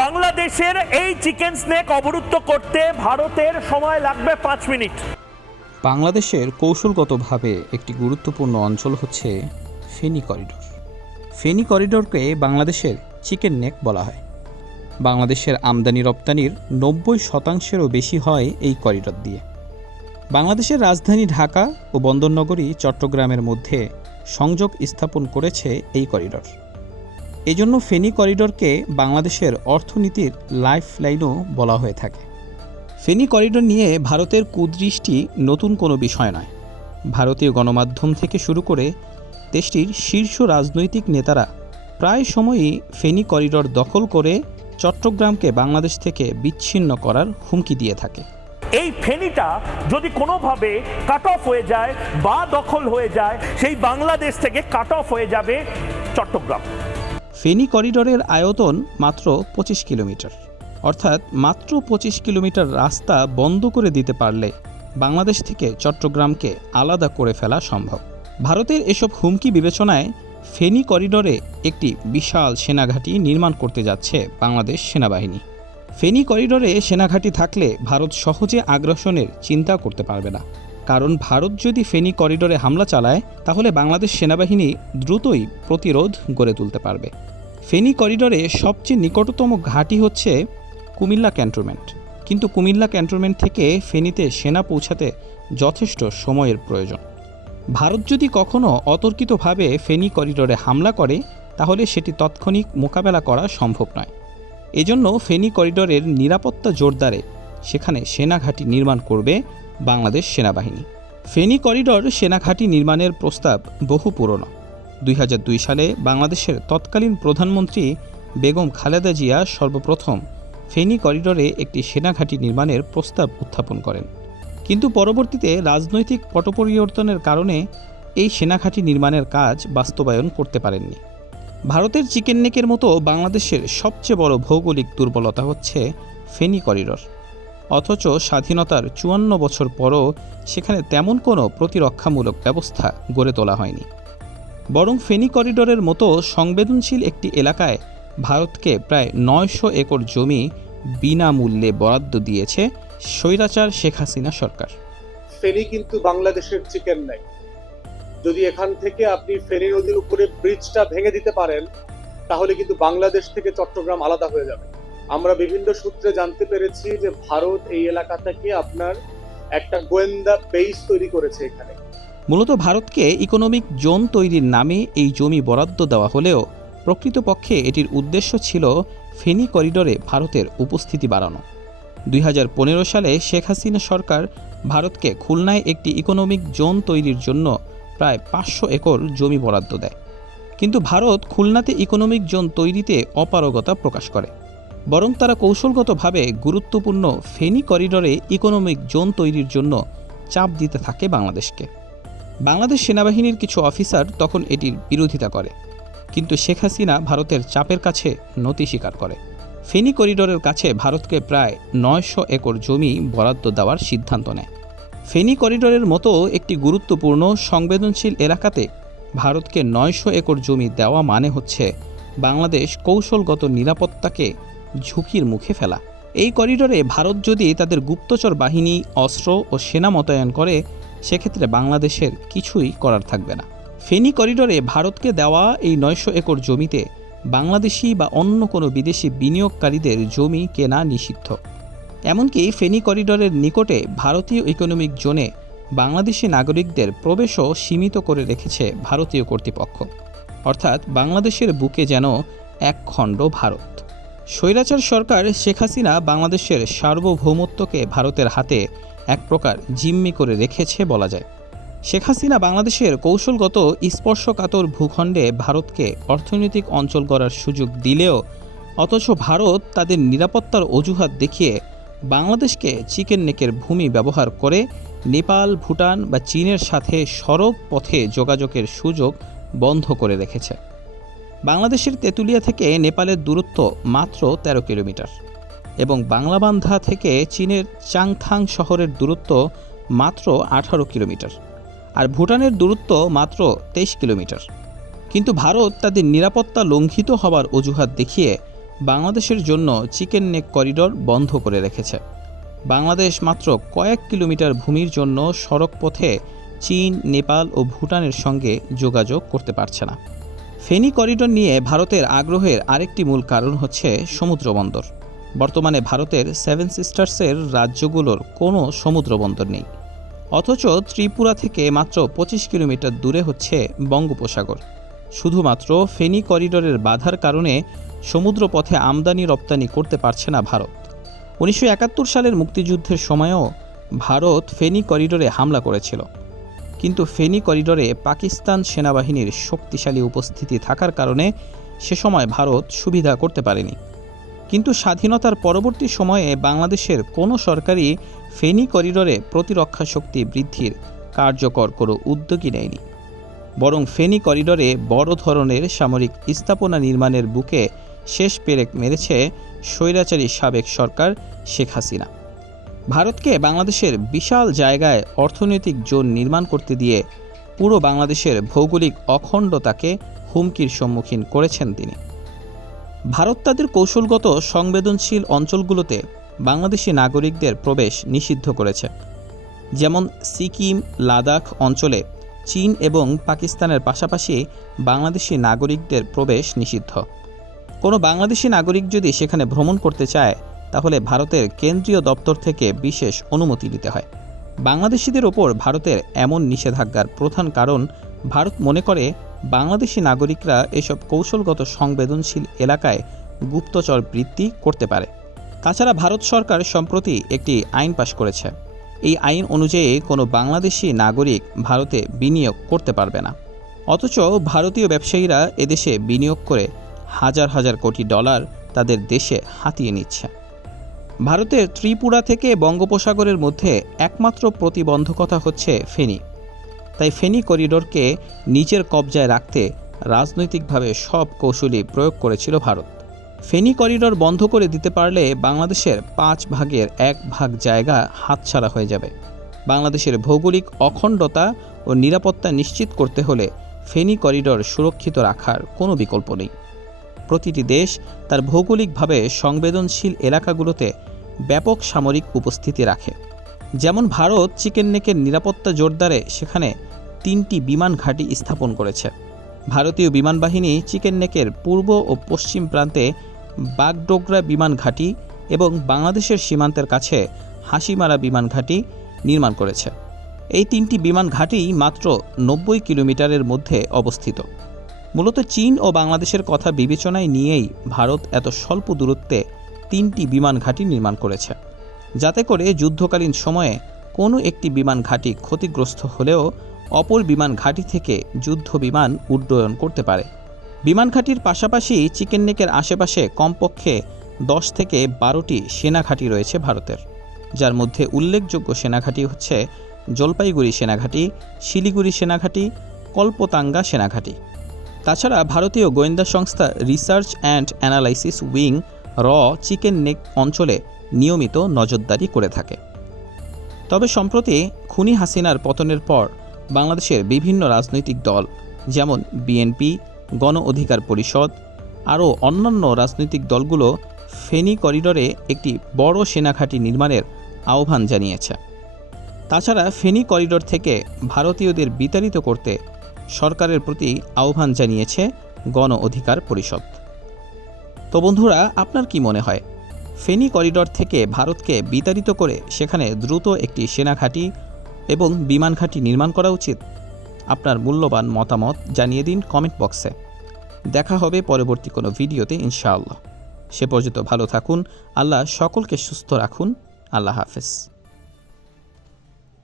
বাংলাদেশের এই chicken snake অবরুদ্ধ করতে ভারতের সময় লাগবে পাঁচ মিনিট। বাংলাদেশের কৌশলগতভাবে একটি গুরুত্বপূর্ণ অঞ্চল হচ্ছে ফেনী করিডোর। ফেনী করিডোরকে বাংলাদেশের চিকেন নেক বলা হয়। বাংলাদেশের আমদানি রপ্তানির নব্বই শতাংশেরও বেশি হয় এই করিডোর দিয়ে। বাংলাদেশের রাজধানী ঢাকা ও বন্দরনগরী চট্টগ্রামের মধ্যে সংযোগ স্থাপন করেছে এই করিডোর। এজন্য ফেনী করিডোরকে বাংলাদেশের অর্থনীতির লাইফ লাইনও বলা হয়ে থাকে। ফেনী করিডোর নিয়ে ভারতের কুদৃষ্টি নতুন কোনো বিষয় নয়। ভারতীয় গণমাধ্যম থেকে শুরু করে দেশটির শীর্ষ রাজনৈতিক নেতারা প্রায় সময়ই ফেনী করিডোর দখল করে চট্টগ্রামকে বাংলাদেশ থেকে বিচ্ছিন্ন করার হুমকি দিয়ে থাকে। এই ফেনীটা যদি কোনোভাবে কাট অফ হয়ে যায় বা দখল হয়ে যায়, সেই বাংলাদেশ থেকে কাট অফ হয়ে যাবে চট্টগ্রাম। ফেনী করিডোরের আয়তন মাত্র পঁচিশ কিলোমিটার। অর্থাৎ মাত্র পঁচিশ কিলোমিটার রাস্তা বন্ধ করে দিতে পারলে বাংলাদেশ থেকে চট্টগ্রামকে আলাদা করে ফেলা সম্ভব। ভারতের এসব হুমকি বিবেচনায় ফেনী করিডোরে একটি বিশাল সেনাঘাঁটি নির্মাণ করতে যাচ্ছে বাংলাদেশ সেনাবাহিনী। ফেনী করিডোরে সেনাঘাঁটি থাকলে ভারত সহজে আগ্রাসনের চিন্তা করতে পারবে না। কারণ ভারত যদি ফেনী করিডোরে হামলা চালায়, তাহলে বাংলাদেশ সেনাবাহিনী দ্রুতই প্রতিরোধ গড়ে তুলতে পারবে। ফেনী করিডোরে সবচেয়ে নিকটতম ঘাঁটি হচ্ছে কুমিল্লা ক্যান্টনমেন্ট। কিন্তু কুমিল্লা ক্যান্টনমেন্ট থেকে ফেনীতে সেনা পৌঁছাতে যথেষ্ট সময়ের প্রয়োজন। ভারত যদি কখনও অতর্কিতভাবে ফেনী করিডোরে হামলা করে, তাহলে সেটি তাৎক্ষণিক মোকাবেলা করা সম্ভব নয়। এজন্য ফেনী করিডোরের নিরাপত্তা জোরদারে সেখানে সেনাঘাঁটি নির্মাণ করবে বাংলাদেশ সেনাবাহিনী। ফেনী করিডোর সেনাঘাঁটি নির্মাণের প্রস্তাব বহু পুরনো। দুই হাজার দুই সালে বাংলাদেশের তৎকালীন প্রধানমন্ত্রী বেগম খালেদা জিয়া সর্বপ্রথম ফেনী করিডোরে একটি সেনাঘাঁটি নির্মাণের প্রস্তাব উত্থাপন করেন। কিন্তু পরবর্তীতে রাজনৈতিক পটপরিবর্তনের কারণে এই সেনাঘাঁটি নির্মাণের কাজ বাস্তবায়ন করতে পারেননি। ভারতের চিকেন নেকের মতো বাংলাদেশের সবচেয়ে বড় ভৌগোলিক দুর্বলতা হচ্ছে ফেনী করিডোর। অথচ স্বাধীনতার চুয়ান্ন বছর পরও সেখানে তেমন কোনো প্রতিরক্ষামূলক ব্যবস্থা গড়ে তোলা হয়নি। বরং ফেনী করিডোরের মতো সংবেদনশীল একটি এলাকায় ভারতকে প্রায় নয়শো একর জমি বিনামূল্যে বরাদ্দ দিয়েছে স্বৈরাচার শেখ হাসিনা সরকার। ফেনী কিন্তু বাংলাদেশের চিকেন নাই। যদি এখান থেকে আপনি ফেনী নদীর উপরে ব্রিজটা ভেঙে দিতে পারেন, তাহলে কিন্তু বাংলাদেশ থেকে চট্টগ্রাম আলাদা হয়ে যাবে। আমরা বিভিন্ন সূত্রে জানতে পেরেছি যে ভারত এই এলাকা থেকে আপনার একটা গোয়েন্দা বেস তৈরি করেছে এখানে। মূলত ভারতকে ইকোনমিক জোন তৈরির নামে এই জমি বরাদ্দ দেওয়া হলেও প্রকৃতপক্ষে এটির উদ্দেশ্য ছিল ফেনী করিডোরে ভারতের উপস্থিতি বাড়ানো। দুই হাজার পনেরো সালে শেখ হাসিনা সরকার ভারতকে খুলনায় একটি ইকোনমিক জোন তৈরির জন্য প্রায় পাঁচশো একর জমি বরাদ্দ দেয়। কিন্তু ভারত খুলনাতে ইকোনমিক জোন তৈরিতে অপারগতা প্রকাশ করে। বরং তারা কৌশলগতভাবে গুরুত্বপূর্ণ ফেনী করিডোরে ইকোনমিক জোন তৈরির জন্য চাপ দিতে থাকে বাংলাদেশকে। বাংলাদেশ সেনাবাহিনীর কিছু অফিসার তখন এটির বিরোধিতা করে। কিন্তু শেখ হাসিনা ভারতের চাপের কাছে নতি স্বীকার করে। ফেনী করিডোরের কাছে ভারতকে প্রায় নয়শো একর জমি বরাদ্দ দেওয়ার সিদ্ধান্ত নেয়। ফেনী করিডোরের মতো একটি গুরুত্বপূর্ণ, সংবেদনশীল এলাকাতে ভারতকে নয়শো একর জমি দেওয়া মানে হচ্ছে বাংলাদেশ কৌশলগত নিরাপত্তাকে ঝুঁকির মুখে ফেলা। এই করিডোরে ভারত যদি তাদের গুপ্তচর বাহিনী, অস্ত্র ও সেনা মোতায়েন করে সেক্ষেত্রে বাংলাদেশের কিছুই করার থাকবে না। ফেনী করিডোরে ভারতকে দেওয়া এই নয়শো একর জমিতে বাংলাদেশি বা অন্য কোনো বিদেশি বিনিয়োগকারীদের জমি কেনা নিষিদ্ধ। এমনকি ফেনী করিডোরের নিকটে ভারতীয় ইকোনমিক জোনে বাংলাদেশি নাগরিকদের প্রবেশও সীমিত করে রেখেছে ভারতীয় কর্তৃপক্ষ। অর্থাৎ বাংলাদেশের বুকে যেন এক খণ্ড ভারত। স্বৈরাচার সরকার শেখ হাসিনা বাংলাদেশের সার্বভৌমত্বকে ভারতের হাতে এক প্রকার জিম্মি করে রেখেছে বলা যায়। শেখ হাসিনা বাংলাদেশের কৌশলগত স্পর্শকাতর ভূখণ্ডে ভারতকে অর্থনৈতিক অঞ্চল গড়ার সুযোগ দিলেও অথচ ভারত তাদের নিরাপত্তার অজুহাত দেখিয়ে বাংলাদেশকে চিকেন নেকের ভূমি ব্যবহার করে নেপাল, ভুটান বা চীনের সাথে সড়ক পথে যোগাযোগের সুযোগ বন্ধ করে রেখেছে। বাংলাদেশের তেঁতুলিয়া থেকে নেপালের দূরত্ব মাত্র ১৩ কিলোমিটার। এবং বাংলাবান্ধা থেকে চীনের চাংথাং শহরের দূরত্ব মাত্র আঠারো কিলোমিটার আর ভুটানের দূরত্ব মাত্র তেইশ কিলোমিটার। কিন্তু ভারত তাদের নিরাপত্তা লঙ্ঘিত হবার অজুহাত দেখিয়ে বাংলাদেশের জন্য চিকেন নেক করিডোর বন্ধ করে রেখেছে। বাংলাদেশ মাত্র কয়েক কিলোমিটার ভূমির জন্য সড়ক পথে চীন, নেপাল ও ভুটানের সঙ্গে যোগাযোগ করতে পারছে না। ফেনী করিডোর নিয়ে ভারতের আগ্রহের আরেকটি মূল কারণ হচ্ছে সমুদ্র বন্দর। বর্তমানে ভারতের সেভেন সিস্টার্সের রাজ্যগুলোর কোনো সমুদ্র বন্দর নেই। অথচ ত্রিপুরা থেকে মাত্র পঁচিশ কিলোমিটার দূরে হচ্ছে বঙ্গোপসাগর। শুধুমাত্র ফেনী করিডোরের বাধার কারণে সমুদ্রপথে আমদানি রপ্তানি করতে পারছে না ভারত। উনিশশো একাত্তর সালের মুক্তিযুদ্ধের সময়ও ভারত ফেনী করিডোরে হামলা করেছিল। কিন্তু ফেনী করিডোরে পাকিস্তান সেনাবাহিনীর শক্তিশালী উপস্থিতি থাকার কারণে সে সময় ভারত সুবিধা করতে পারেনি। কিন্তু স্বাধীনতার পরবর্তী সময়ে বাংলাদেশের কোনো সরকারই ফেনী করিডোরে প্রতিরক্ষা শক্তি বৃদ্ধির কার্যকর কোনো উদ্যোগই নেয়নি। বরং ফেনী করিডোরে বড় ধরনের সামরিক স্থাপনা নির্মাণের বুকে শেষ পেরেক মেরেছে স্বৈরাচারী সাবেক সরকার শেখ হাসিনা। ভারতকে বাংলাদেশের বিশাল জায়গায় অর্থনৈতিক জোন নির্মাণ করতে দিয়ে পুরো বাংলাদেশের ভৌগোলিক অখণ্ডতাকে হুমকির সম্মুখীন করেছেন তিনি। ভারত তাদের কৌশলগত, সংবেদনশীল অঞ্চলগুলোতে বাংলাদেশি নাগরিকদের প্রবেশ নিষিদ্ধ করেছে। যেমন সিকিম, লাদাখ অঞ্চলে চীন এবং পাকিস্তানের পাশাপাশি বাংলাদেশি নাগরিকদের প্রবেশ নিষিদ্ধ। কোনো বাংলাদেশি নাগরিক যদি সেখানে ভ্রমণ করতে চায়, তাহলে ভারতের কেন্দ্রীয় দপ্তর থেকে বিশেষ অনুমতি নিতে হয়। বাংলাদেশিদের ওপর ভারতের এমন নিষেধাজ্ঞার প্রধান কারণ ভারত মনে করে বাংলাদেশি নাগরিকরা এসব কৌশলগত সংবেদনশীল এলাকায় গুপ্তচর বৃত্তি করতে পারে। তাছাড়া ভারত সরকার সম্প্রতি একটি আইন পাশ করেছে। এই আইন অনুযায়ী কোনো বাংলাদেশি নাগরিক ভারতে বিনিয়োগ করতে পারবে না। অথচ ভারতীয় ব্যবসায়ীরা এদেশে বিনিয়োগ করে হাজার হাজার কোটি ডলার তাদের দেশে হাতিয়ে নিচ্ছে। ভারতের ত্রিপুরা থেকে বঙ্গোপসাগরের মধ্যে একমাত্র প্রতিবন্ধকতা হচ্ছে ফেনী। তাই ফেনী করিডোরকে নিজের কবজায় রাখতে রাজনৈতিকভাবে সব কৌশলই প্রয়োগ করেছিল ভারত। ফেনী করিডোর বন্ধ করে দিতে পারলে বাংলাদেশের পাঁচ ভাগের এক ভাগ জায়গা হাতছাড়া হয়ে যাবে। বাংলাদেশের ভৌগোলিক অখণ্ডতা ও নিরাপত্তা নিশ্চিত করতে হলে ফেনী করিডোর সুরক্ষিত রাখার কোনো বিকল্প নেই। প্রতিটি দেশ তার ভৌগোলিকভাবে সংবেদনশীল এলাকাগুলোতে ব্যাপক সামরিক উপস্থিতি রাখে। যেমন ভারত চিকেন নেকের নিরাপত্তা জোরদারে সেখানে তিনটি বিমান ঘাঁটি স্থাপন করেছে। ভারতীয় বিমান বাহিনী চিকেন নেকের পূর্ব ও পশ্চিম প্রান্তে বাগডোগরা বিমান ঘাঁটি এবং বাংলাদেশের সীমান্তের কাছে হাসিমারা বিমান ঘাঁটি নির্মাণ করেছে। এই তিনটি বিমান ঘাঁটি মাত্র নব্বই কিলোমিটারের মধ্যে অবস্থিত। মূলত চীন ও বাংলাদেশের কথা বিবেচনায় নিয়েই ভারত এত স্বল্প দূরত্বে তিনটি বিমান ঘাঁটি নির্মাণ করেছে। যাতে করে যুদ্ধকালীন সময়ে কোনো একটি বিমান ঘাঁটি ক্ষতিগ্রস্ত হলেও অপর বিমান ঘাঁটি থেকে যুদ্ধ বিমান উড্ডয়ন করতে পারে। বিমান ঘাঁটির পাশাপাশি চিকেন নেকের আশেপাশে কমপক্ষে দশ থেকে বারোটি সেনাঘাঁটি রয়েছে ভারতের, যার মধ্যে উল্লেখযোগ্য সেনাঘাঁটি হচ্ছে জলপাইগুড়ি সেনাঘাঁটি শিলিগুড়ি সেনাঘাঁটি কল্পতাঙ্গা সেনাঘাঁটি তাছাড়া ভারতীয় গোয়েন্দা সংস্থা রিসার্চ অ্যান্ড অ্যানালাইসিস উইং র চিকেন নেক অঞ্চলে নিয়মিত নজরদারি করে থাকে। তবে সম্প্রতি খুনি হাসিনার পতনের পর বাংলাদেশের বিভিন্ন রাজনৈতিক দল, যেমন বিএনপি গণ অধিকার পরিষদ, আরও অন্যান্য রাজনৈতিক দলগুলো ফেনী করিডোরে একটি বড় সেনাঘাঁটি নির্মাণের আহ্বান জানিয়েছে। তাছাড়া ফেনী করিডোর থেকে ভারতীয়দের বিতাড়িত করতে সরকারের প্রতি আহ্বান জানিয়েছে গণ অধিকার পরিষদ। তো বন্ধুরা, আপনার কি মনে হয়? ফেনী করিডর থেকে ভারতকে বিতাড়িত করে সেখানে দ্রুত একটি সেনা ঘাঁটি এবং বিমান ঘাঁটি নির্মাণ করা উচিত। আপনার মূল্যবান মতামত জানিয়ে দিন কমেন্ট বক্সে। দেখা হবে পরবর্তী কোনো ভিডিওতে, ইনশাআল্লাহ। সে পর্যন্ত ভালো থাকুন, আল্লাহ সকলকে সুস্থ রাখুন, আল্লাহ হাফেজ।